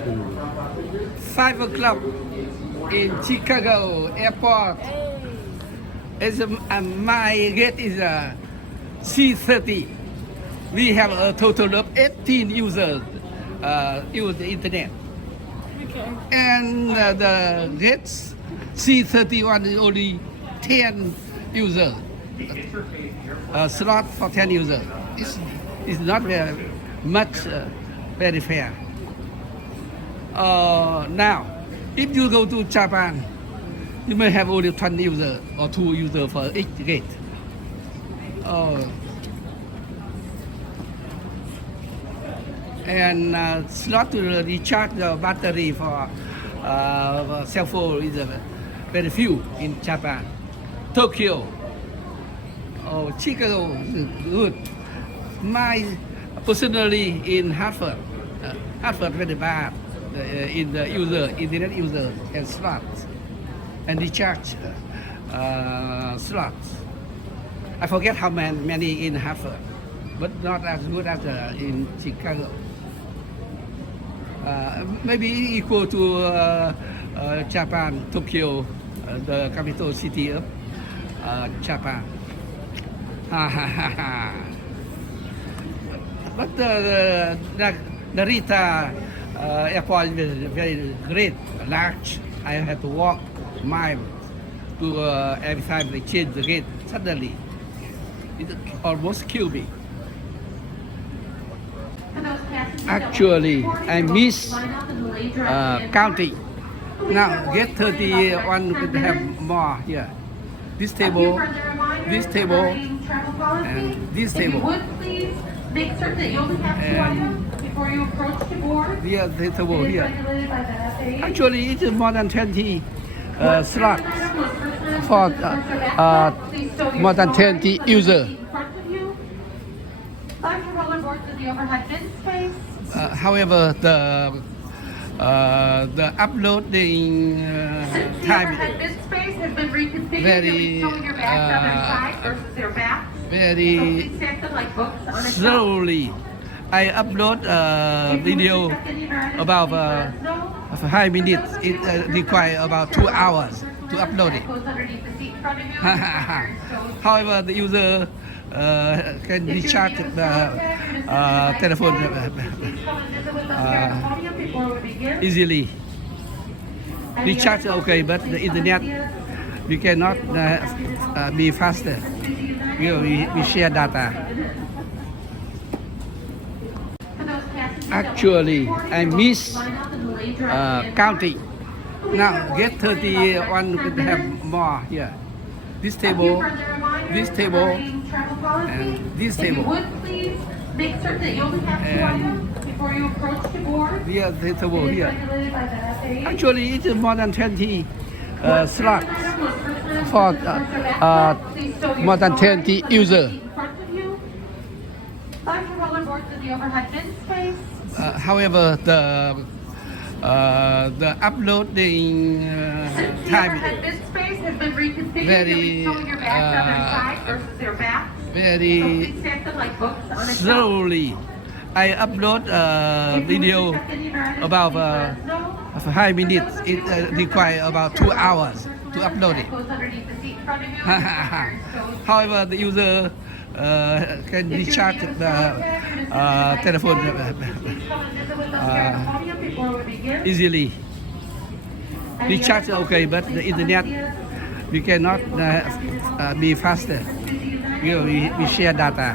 5 o'clock in Chicago airport. It's, my gate is C30. We have a total of 18 users use the internet. Okay. And the gate C31 is only 10 users. Slot for 10 users. It's not very much very fair. Now, if you go to Japan, you may have only 20 users or 2 users for each gate. And slot to recharge the battery for cell phone is very few in Japan. Tokyo, Chicago is good. My personally in Hartford very bad in the internet user and slots and recharge slots. I forget how many in Hartford, but not as good as in Chicago. Maybe equal to Japan, Tokyo, the capital city of Japan. But the Narita airport is very great, large. I have to walk miles to every time they change the gate. Suddenly, it almost killed me. Actually, I miss counting. Now, gate 31 could have more here. This table, and this table. Make certain that you only have 2 items before you approach the board. Yeah, the table It is here. regulated by the FAA. Actually, it's more than 20 slots for more than 20 users. In front of you. Larger rollerboards in the overhead bin space. However, the uploading Since the time overhead bin space has been reconfigured, very, you'll be showing your bags on their side versus their back. very Please stack them like books on a shelf. slowly. I upload a video about 5 minutes. It requires about 2 hours to upload it. However, the user can recharge the telephone easily. Recharge okay, but the internet we cannot be faster. We share data. Actually, I miss counting. Now, gate 31 could have more here. This table, and this table. Make certain that you only have 2 items before you approach the board. Yeah, the table It is here. regulated by the FAA. Actually, it's more than 20 slots for more than 20 users. In front of you. Larger rollerboards in the overhead bin space. However, the uploading Since the time overhead bin space has been reconfigured, very, you'll be showing your bags on their side versus their back. very Please stack them like books on a shelf. slowly. I upload a video about 5 minutes. It requires about 2 hours to upload it. However, the user can recharge the telephone easily. Recharge okay, but the internet we cannot be faster. We share data.